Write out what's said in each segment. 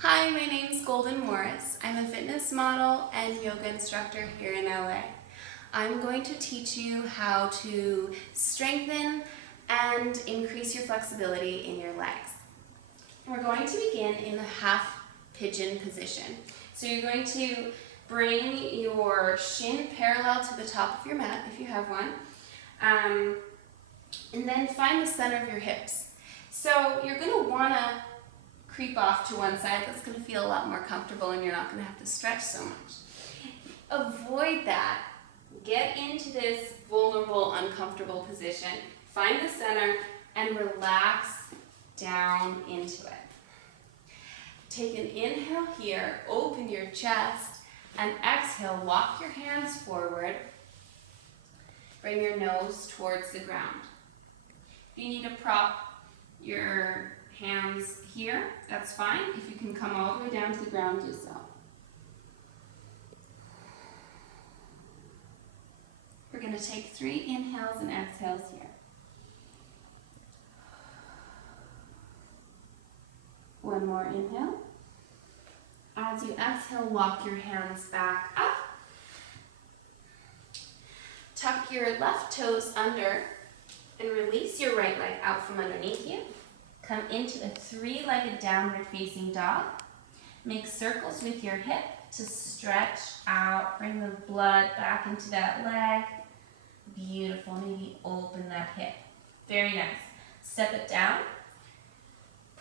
Hi, my name's Golden Morris. I'm a fitness model and yoga instructor here in LA. I'm going to teach you how to strengthen and increase your flexibility in your legs. We're going to begin in the half pigeon position. So you're going to bring your shin parallel to the top of your mat if you have one, and then find the center of your hips. So you're going to want to creep off to one side. That's going to feel a lot more comfortable and you're not going to have to stretch so much. Avoid that. Get into this vulnerable, uncomfortable position. Find the center and relax down into it. Take an inhale here, open your chest, and exhale, walk your hands forward. Bring your nose towards the ground. If you need to prop your hands here, that's fine. If you can come all the way down to the ground, do so. We're going to take 3 inhales and exhales here. One more inhale. As you exhale, walk your hands back up. Tuck your left toes under and release your right leg out from underneath you. Come into a 3-legged downward facing dog. Make circles with your hip to stretch out. Bring the blood back into that leg. Beautiful. Maybe open that hip. Very nice. Step it down.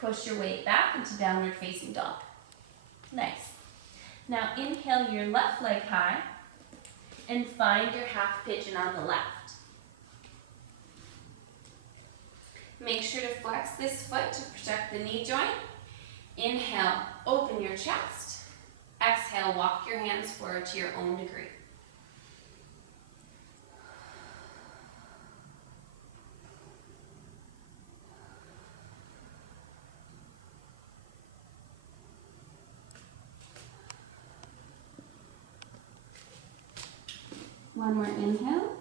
Push your weight back into downward facing dog. Nice. Now inhale your left leg high and find your half pigeon on the left. Make sure to flex this foot to protect the knee joint. Inhale, open your chest. Exhale, walk your hands forward to your own degree. One more inhale.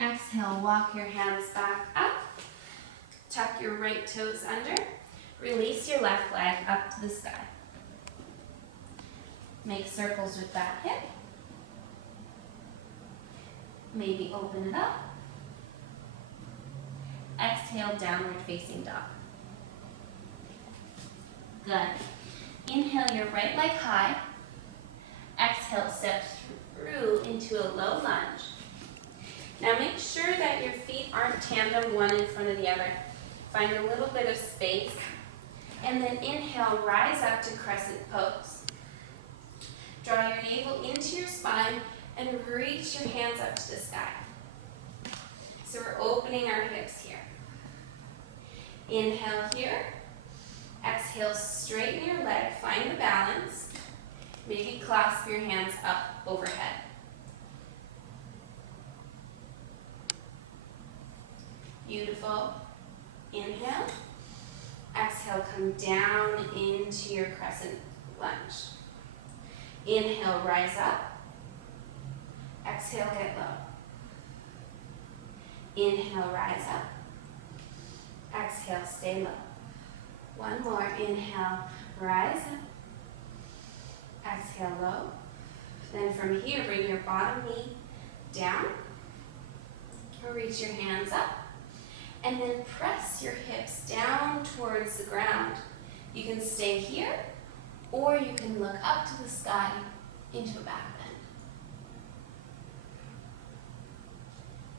Exhale, walk your hands back up. Tuck your right toes under. Release your left leg up to the sky. Make circles with that hip. Maybe open it up. Exhale, downward facing dog. Good. Inhale your right leg high. Exhale, step through into a low lunge. Now make sure that your feet aren't tandem, one in front of the other. Find a little bit of space. And then inhale, rise up to crescent pose. Draw your navel into your spine and reach your hands up to the sky. So we're opening our hips here. Inhale here. Exhale, straighten your leg, find the balance. Maybe clasp your hands up overhead. Beautiful. Inhale. Exhale, come down into your crescent lunge. Inhale, rise up. Exhale, get low. Inhale, rise up. Exhale, stay low. One more. Inhale, rise up. Exhale, low. Then from here, bring your bottom knee down. Or reach your hands up. And then press your hips down towards the ground. You can stay here, or you can look up to the sky into a back bend.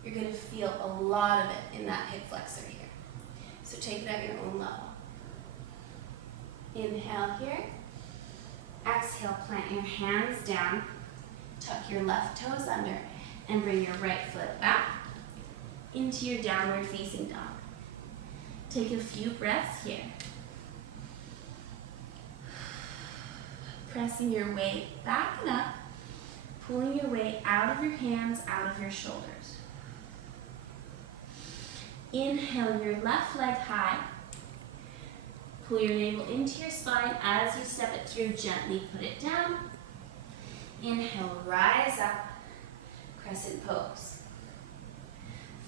You're going to feel a lot of it in that hip flexor here. So take it at your own level. Inhale here. Exhale, plant your hands down. Tuck your left toes under and bring your right foot back into your downward facing dog. Take a few breaths here. Pressing your weight back and up, pulling your weight out of your hands, out of your shoulders. Inhale your left leg high. Pull your navel into your spine as you step it through, gently put it down. Inhale, rise up, crescent pose.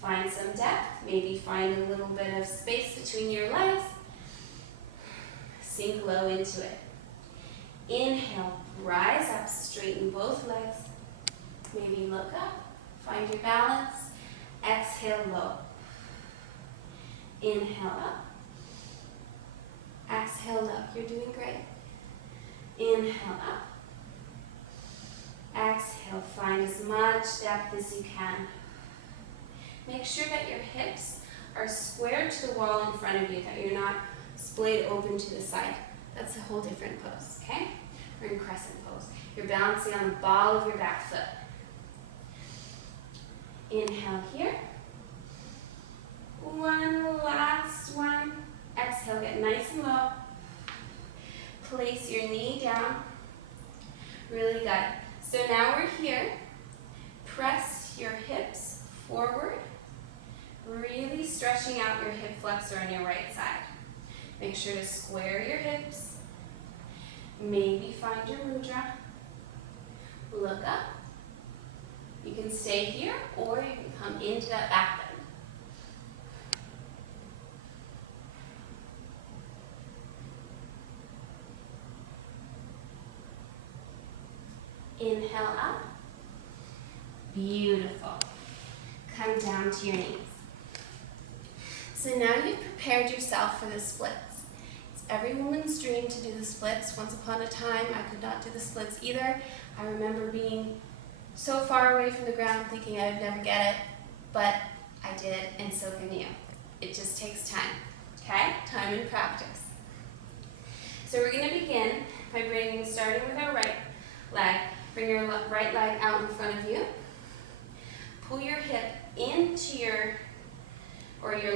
Find some depth, maybe find a little bit of space between your legs. sink low into it. Inhale, rise up, straighten both legs. Maybe look up, find your balance. Exhale, low. Inhale up. Exhale, low. You're doing great. Inhale up. Exhale, find as much depth as you can. Make sure that your hips are square to the wall in front of you, that you're not splayed open to the side. That's a whole different pose, okay? We're in crescent pose. You're balancing on the ball of your back foot. Inhale here. One last one. Exhale, get nice and low. Place your knee down. Really good. So now we're here. Press your hips forward. Really stretching out your hip flexor on your right side. Make sure to square your hips. Maybe find your mudra. Look up. You can stay here or you can come into that back bend. Inhale up. Beautiful. Come down to your knees. So now you've prepared yourself for the splits. It's every woman's dream to do the splits. Once upon a time, I could not do the splits either. I remember being so far away from the ground thinking I would never get it, but I did, and so can you. It just takes time, okay? Time and practice. So we're going to begin by starting with our right leg. Bring your right leg out in front of you. Pull your hip into your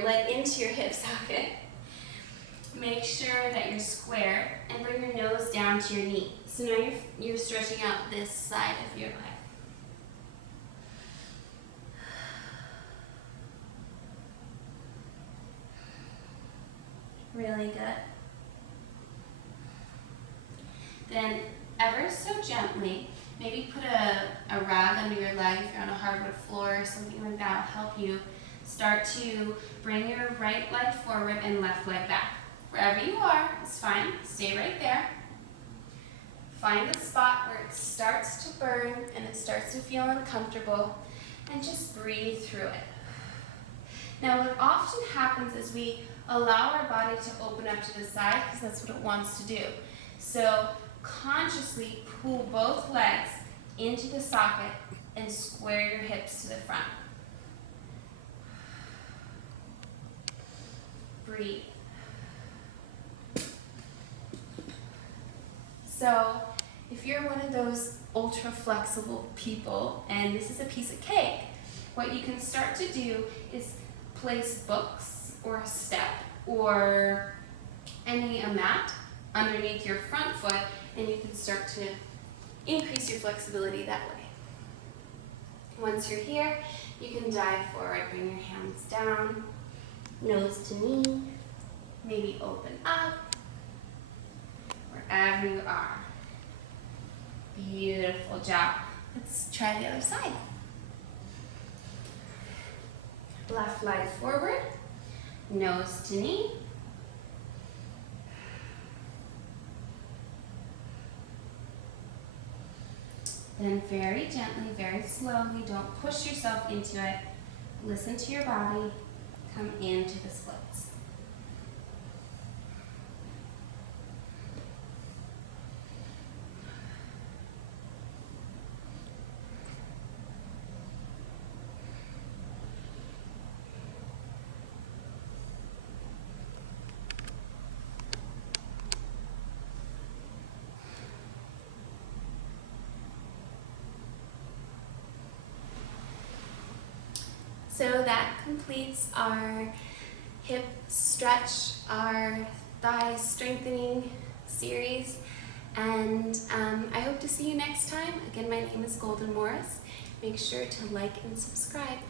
leg into your hip socket. Make sure that you're square and bring your nose down to your knee. So now you're stretching out this side of your leg. Really good. Then ever so gently, maybe put a rag under your leg if you're on a hardwood floor or something like that will help you start to bring your right leg forward and left leg back. Wherever you are, it's fine. Stay right there. Find the spot where it starts to burn and it starts to feel uncomfortable, and just breathe through it. Now, what often happens is we allow our body to open up to the side because that's what it wants to do. So consciously pull both legs into the socket and square your hips to the front. Breathe. So if you're one of those ultra flexible people and this is a piece of cake, what you can start to do is place books or a step or a mat underneath your front foot, and you can start to increase your flexibility that way. Once you're here, you can dive forward, bring your hands down, nose to knee, maybe open up, wherever you are. Beautiful job. Let's try the other side. Left leg forward, nose to knee. Then very gently, very slowly, don't push yourself into it. Listen to your body. Come into the splits. So that completes our hip stretch, our thigh strengthening series, and I hope to see you next time. Again, my name is Golden Morris. Make sure to like and subscribe.